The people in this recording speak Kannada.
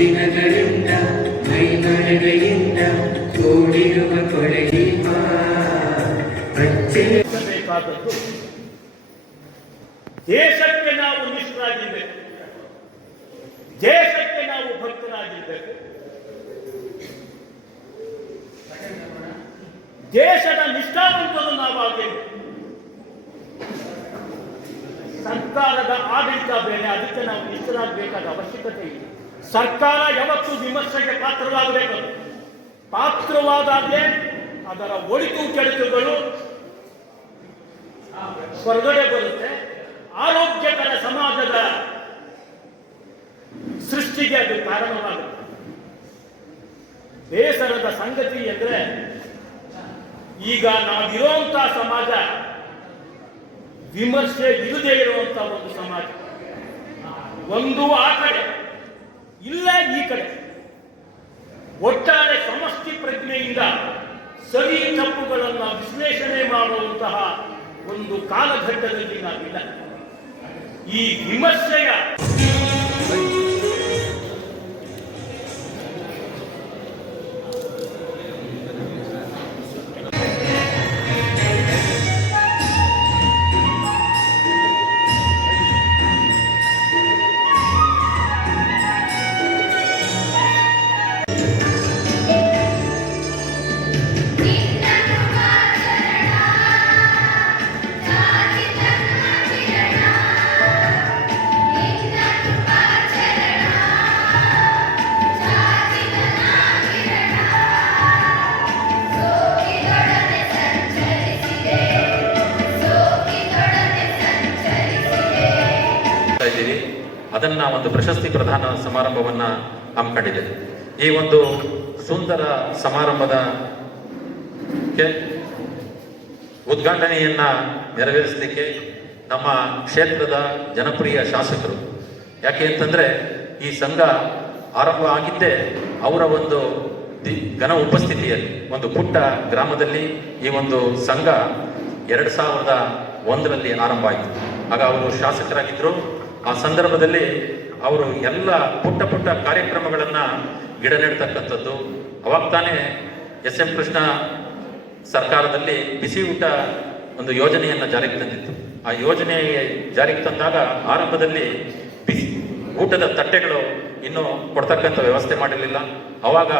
ದಿನಗಳಿಂದ ಮೈಮರೆಯಿಂದ ಕೂಡಿರುವ ಕೊಳೆದೀಪ ಬೇಕಾದದ್ದು ದೇಶಕ್ಕೆ ನಾವು ನಿಷ್ಠರಾಗಿರ್ಬೇಕು, ದೇಶಕ್ಕೆ ನಾವು ಭಕ್ತರಾಗಿರ್ಬೇಕು, ದೇಶದ ನಿಷ್ಠಾವಂತರು ನಾವಾಗಬೇಕು. ಸರ್ಕಾರದ ಆಡಳಿತ ಬೇರೆ, ಅದಕ್ಕೆ ನಾವು ನಿಷ್ಠರಾಗಬೇಕಾದ ಅವಶ್ಯಕತೆ ಇಲ್ಲ. ಸರ್ಕಾರ ಯಾವತ್ತೂ ವಿಮರ್ಶೆಗೆ ಪಾತ್ರವಾಗಬೇಕು. ಪಾತ್ರವಾದಾಗಲೇ ಅದರ ಒಳಿತು ಕೆಡುಕುಗಳು ಹೊರಗಡೆ ಬರುತ್ತೆ. ಆರೋಗ್ಯಕರ ಸಮಾಜದ ಸೃಷ್ಟಿಗೆ ಅದು ಕಾರಣವಾಗುತ್ತೆ. ಬೇಸರದ ಸಂಗತಿ ಎಂದರೆ ಈಗ ನಾವಿರುವಂತಹ ಸಮಾಜ ವಿಮರ್ಶೆ ಇಲ್ಲದೆ ಇರುವಂತಹ ಒಂದು ಸಮಾಜ. ಒಂದು ಆ ಕಡೆ ಇಲ್ಲ ಈ ಕಡೆ, ಒಟ್ಟಾರೆ ಸಮಷ್ಟಿ ಪ್ರಜ್ಞೆಯಿಂದ ಸರಿ ತಪ್ಪುಗಳನ್ನು ವಿಶ್ಲೇಷಣೆ ಮಾಡುವಂತಹ ಒಂದು ಕಾಲಘಟ್ಟದಲ್ಲಿ ನಾವಿಲ್ಲ. ಈ ವಿಮರ್ಶೆಯ ಅದನ್ನ ಒಂದು ಪ್ರಶಸ್ತಿ ಪ್ರದಾನ ಸಮಾರಂಭವನ್ನ ಹಮ್ಮಿಕೊಂಡಿದ್ದೇವೆ. ಈ ಒಂದು ಸುಂದರ ಸಮಾರಂಭದ ಉದ್ಘಾಟನೆಯನ್ನ ನೆರವೇರಿಸಲಿಕ್ಕೆ ನಮ್ಮ ಕ್ಷೇತ್ರದ ಜನಪ್ರಿಯ ಶಾಸಕರು, ಯಾಕೆ ಅಂತಂದ್ರೆ ಈ ಸಂಘ ಆರಂಭ ಆಗಿದ್ದೇ ಅವರ ಒಂದು ಘನ ಉಪಸ್ಥಿತಿಯಲ್ಲಿ ಒಂದು ಪುಟ್ಟ ಗ್ರಾಮದಲ್ಲಿ ಈ ಒಂದು ಸಂಘ 2001ರಲ್ಲಿ ಆರಂಭ ಆಯಿತು. ಆಗ ಅವರು ಶಾಸಕರಾಗಿದ್ದರು. ಆ ಸಂದರ್ಭದಲ್ಲಿ ಅವರು ಎಲ್ಲ ಪುಟ್ಟ ಪುಟ್ಟ ಕಾರ್ಯಕ್ರಮಗಳನ್ನು ಗಿಡ ನೆಡ್ತಕ್ಕಂಥದ್ದು. ಅವಾಗ ತಾನೇ ಎಸ್ ಎಂ ಕೃಷ್ಣ ಸರ್ಕಾರದಲ್ಲಿ ಬಿಸಿ ಊಟ ಒಂದು ಯೋಜನೆಯನ್ನು ಜಾರಿಗೆ ತಂದಿತ್ತು. ಆ ಯೋಜನೆ ಜಾರಿಗೆ ತಂದಾಗ ಆರಂಭದಲ್ಲಿ ಬಿಸಿ ಊಟದ ತಟ್ಟೆಗಳು ಇನ್ನೂ ಕೊಡ್ತಕ್ಕಂಥ ವ್ಯವಸ್ಥೆ ಮಾಡಿರಲಿಲ್ಲ. ಅವಾಗ